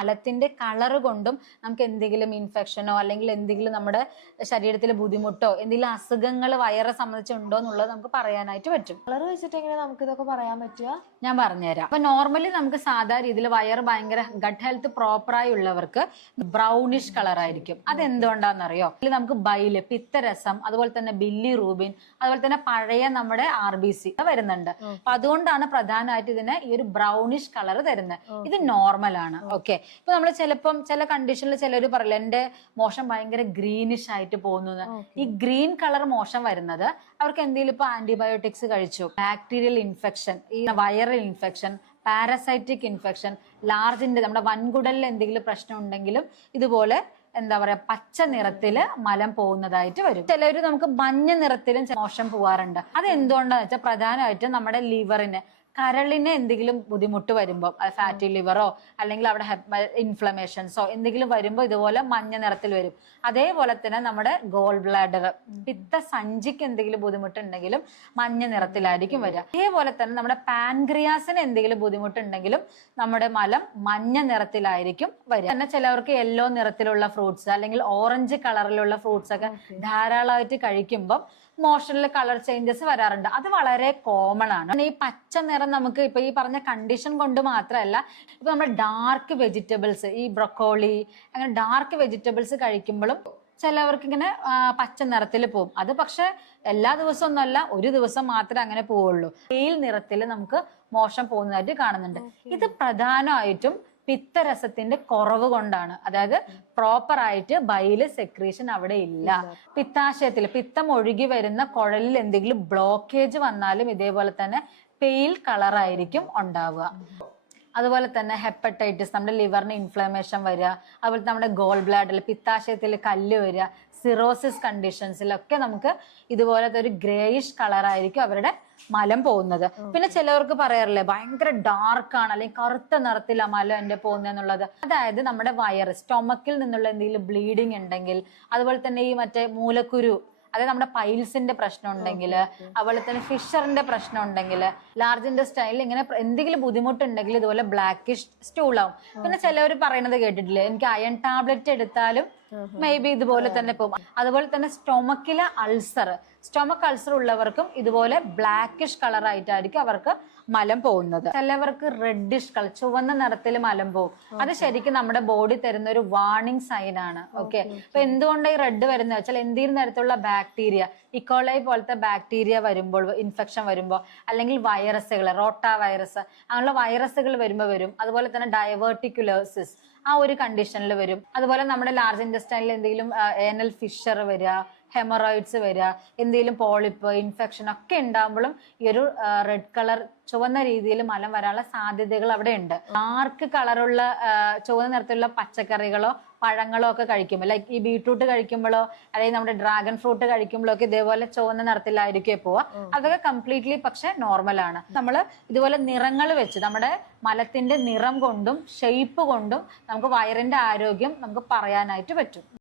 മലത്തിന്റെ colour കൊണ്ടും നമുക്ക് എന്തെങ്കിലും ഇൻഫെക്ഷനോ അല്ലെങ്കിൽ എന്തെങ്കിലും നമ്മുടെ ശരീരത്തിലെ ബുദ്ധിമുട്ടോ എന്തെങ്കിലും അസുഖങ്ങൾ വയറെ സംബന്ധിച്ചുണ്ടോ എന്നുള്ളത് നമുക്ക് പറയാനായിട്ട് പറ്റും. കളർ വെച്ചിട്ട് എങ്ങനെ നമുക്ക് ഇതൊക്കെ പറയാൻ പറ്റുക? ഞാൻ പറഞ്ഞുതരാം. അപ്പൊ നോർമലി നമുക്ക് സാധാരണ രീതിയിൽ വയർ ഭയങ്കര ഗട്ട് ഹെൽത്ത് പ്രോപ്പറായി ഉള്ളവർക്ക് ബ്രൗണിഷ് കളർ ആയിരിക്കും. അത് എന്തുകൊണ്ടാണെന്നറിയോ ഇതിൽ നമുക്ക് ബൈൽ പിത്തരസം അതുപോലെ തന്നെ ബില്ലി റൂബിൻ അതുപോലെ തന്നെ പഴയ നമ്മുടെ ആർ ബി സി വരുന്നുണ്ട്. അപ്പൊ അതുകൊണ്ടാണ് പ്രധാനമായിട്ട് ഇതിന് ഈ ഒരു ബ്രൗണിഷ് കളർ തരുന്നത്. ഇത് നോർമൽ ആണ്. ഓക്കെ. ഇപ്പൊ നമ്മൾ ചിലപ്പം ചില കണ്ടീഷനിൽ ചിലർ പറയില്ല എന്റെ മോശം ഭയങ്കര ഗ്രീനിഷ് ആയിട്ട് പോകുന്നു ഈ ഗ്രീൻ കളർ മോശം വരുന്നത് അവർക്ക് എന്തെങ്കിലും ഇപ്പൊ ആന്റിബയോട്ടിക്സ് കഴിച്ചു. ബാക്ടീരിയൽ ഇൻഫെക്ഷൻ ഈ വൈറൽ ഇൻഫെക്ഷൻ പാരസൈറ്റിക് ഇൻഫെക്ഷൻ ലാർജിന്റെ നമ്മുടെ വൻകുടലിൽ എന്തെങ്കിലും പ്രശ്നം ഉണ്ടെങ്കിലും ഇതുപോലെ എന്താ പറയാ പച്ച നിറത്തിൽ മലം പോകുന്നതായിട്ട് വരും. ചിലര് നമുക്ക് മഞ്ഞ നിറത്തിലും മോശം പോവാറുണ്ട്. അത് എന്തുകൊണ്ടാന്ന് വെച്ചാൽ പ്രധാനമായിട്ടും നമ്മുടെ ലിവറിന് കരളിന് എന്തെങ്കിലും ബുദ്ധിമുട്ട് വരുമ്പോൾ ഫാറ്റി ലിവറോ അല്ലെങ്കിൽ അവിടെ ഇൻഫ്ലമേഷൻസോ എന്തെങ്കിലും വരുമ്പോൾ ഇതുപോലെ മഞ്ഞ നിറത്തിൽ വരും. അതേപോലെ തന്നെ നമ്മുടെ ഗോൾ ബ്ലാഡർ പിത്ത സഞ്ചിക്ക് എന്തെങ്കിലും ബുദ്ധിമുട്ടുണ്ടെങ്കിലും മഞ്ഞ നിറത്തിലായിരിക്കും വരിക. അതേപോലെ തന്നെ നമ്മുടെ പാൻക്രിയാസിന് എന്തെങ്കിലും ബുദ്ധിമുട്ടുണ്ടെങ്കിലും നമ്മുടെ മലം മഞ്ഞ നിറത്തിലായിരിക്കും വരിക. തന്നെ ചിലവർക്ക് യെല്ലോ നിറത്തിലുള്ള ഫ്രൂട്ട്സ് അല്ലെങ്കിൽ ഓറഞ്ച് കളറിലുള്ള ഫ്രൂട്ട്സ് ഒക്കെ ധാരാളമായിട്ട് കഴിക്കുമ്പോൾ മോഷനിൽ കളർ ചേഞ്ചസ് വരാറുണ്ട്. അത് വളരെ കോമൺ ആണ്. ഈ പച്ച നിറം നമുക്ക് ഇപ്പൊ ഈ പറഞ്ഞ കണ്ടീഷൻ കൊണ്ട് മാത്രമല്ല ഇപ്പൊ നമ്മുടെ ഡാർക്ക് വെജിറ്റബിൾസ് ഈ ബ്രൊക്കോളി അങ്ങനെ ഡാർക്ക് വെജിറ്റബിൾസ് കഴിക്കുമ്പോഴും ചിലവർക്ക് ഇങ്ങനെ പച്ച നിറത്തിൽ പോകും അത് പക്ഷെ എല്ലാ ദിവസവും ഒന്നല്ല ഒരു ദിവസം മാത്രമേ അങ്ങനെ പോവുള്ളൂ. വെയിൽ നിറത്തിൽ നമുക്ക് മോശം പോകുന്നതായിട്ട് കാണുന്നുണ്ട്. ഇത് പ്രധാനമായിട്ടും പിത്തരസത്തിന്റെ കുറവ് കൊണ്ടാണ്. അതായത് പ്രോപ്പർ ആയിട്ട് ബൈൽ സെക്രീഷൻ അവിടെ ഇല്ല. പിത്താശയത്തിൽ പിത്തം ഒഴുകി വരുന്ന കുഴലിൽ എന്തെങ്കിലും ബ്ലോക്കേജ് വന്നാലും ഇതേപോലെ തന്നെ പെയിൽ കളർ ആയിരിക്കും ഉണ്ടാവുക. അതുപോലെ തന്നെ ഹെപ്പറ്റൈറ്റിസ് നമ്മുടെ ലിവറിന് ഇൻഫ്ലമേഷൻ വരിക അതുപോലെ നമ്മുടെ ഗോൾ ബ്ലാഡിൽ പിത്താശയത്തിൽ കല്ല് വരിക സിറോസിസ് കണ്ടീഷൻസിലൊക്കെ നമുക്ക് ഇതുപോലത്തെ ഒരു ഗ്രേയിഷ് കളർ ആയിരിക്കും അവരുടെ മലം പോകുന്നത്. പിന്നെ ചിലവർക്ക് പറയാറില്ലേ ഭയങ്കര ഡാർക്ക് ആണ് അല്ലെങ്കിൽ കറുത്ത നിറത്തിലാ മലം എന്റെ പോകുന്നതെന്നുള്ളത് അതായത് നമ്മുടെ വയറ് സ്റ്റൊമക്കിൽ നിന്നുള്ള എന്തെങ്കിലും ബ്ലീഡിങ് ഉണ്ടെങ്കിൽ അതുപോലെ തന്നെ ഈ മറ്റേ മൂലക്കുരു അതായത് നമ്മുടെ പൈൽസിന്റെ പ്രശ്നം ഉണ്ടെങ്കിൽ അതുപോലെ തന്നെ ഫിഷറിന്റെ പ്രശ്നം ഉണ്ടെങ്കിൽ ലാർജ് ഇൻഡസ്റ്റൈനിൽ ഇങ്ങനെ എന്തെങ്കിലും ബുദ്ധിമുട്ടുണ്ടെങ്കിൽ ഇതുപോലെ ബ്ലാക്കിഷ് സ്റ്റൂൾ ആവും പിന്നെ ചിലവർ പറയണത് കേട്ടിട്ടില്ലേ എനിക്ക് അയൺ ടാബ്ലറ്റ് എടുത്താലും മേ ബി ഇതുപോലെ തന്നെ പോകും. അതുപോലെ തന്നെ സ്റ്റൊമക്കിലെ അൾസർ സ്റ്റൊമക് അൾസർ ഉള്ളവർക്കും ഇതുപോലെ ബ്ലാക്കിഷ് കളർ ആയിട്ടായിരിക്കും അവർക്ക് മലം പോകുന്നത്. ചിലവർക്ക് റെഡിഷ് കളർ ചുവന്ന നിറത്തിൽ മലം പോകും. അത് ശരിക്കും നമ്മുടെ ബോഡി തരുന്ന ഒരു വാർണിംഗ് സൈൻ ആണ്. ഓക്കെ അപ്പൊ എന്തുകൊണ്ട് ഈ റെഡ് വരുന്നത്? വെച്ചാൽ എന്തെങ്കിലും തരത്തിലുള്ള ബാക്ടീരിയ ഇക്കോളൈ പോലത്തെ ബാക്ടീരിയ വരുമ്പോൾ ഇൻഫെക്ഷൻ വരുമ്പോൾ അല്ലെങ്കിൽ വൈറസുകൾ റോട്ട വൈറസ് അങ്ങനെയുള്ള വൈറസുകൾ വരുമ്പോൾ വരും. അതുപോലെ തന്നെ ഡയവേർട്ടിക്കുലോസിസ് ആ ഒരു കണ്ടീഷനിൽ വരും. അതുപോലെ നമ്മുടെ ലാർജ് ഇൻഡസ്റ്റൈനിൽ എന്തെങ്കിലും ഏനൽ ഫിഷർ വരിക ഹെമറോയിഡ്സ് വരിക എന്തെങ്കിലും പോളിപ്പ് ഇൻഫെക്ഷൻ ഒക്കെ ഉണ്ടാകുമ്പോഴും ഈ ഒരു റെഡ് കളർ ചുവന്ന രീതിയിൽ മലം വരാനുള്ള സാധ്യതകൾ അവിടെ ഉണ്ട്. ആർക്ക് കളറുള്ള ചുവന്ന നിറത്തിലുള്ള പച്ചക്കറികളോ പഴങ്ങളോ ഒക്കെ കഴിക്കുമ്പോൾ ലൈക്ക് ഈ ബീട്രൂട്ട് കഴിക്കുമ്പോഴോ അല്ലെങ്കിൽ നമ്മുടെ ഡ്രാഗൺ ഫ്രൂട്ട് കഴിക്കുമ്പോഴോ ഒക്കെ ഇതേപോലെ ചുവന്ന നിറത്തിലായിരിക്കും പോവുക. അതൊക്കെ കംപ്ലീറ്റ്ലി പക്ഷെ നോർമൽ ആണ്. നമ്മൾ ഇതുപോലെ നിറങ്ങൾ വെച്ച് നമ്മുടെ മലത്തിന്റെ നിറം കൊണ്ടും ഷേപ്പ് കൊണ്ടും നമുക്ക് വയറിന്റെ ആരോഗ്യം നമുക്ക് പറയാനായിട്ട് പറ്റും.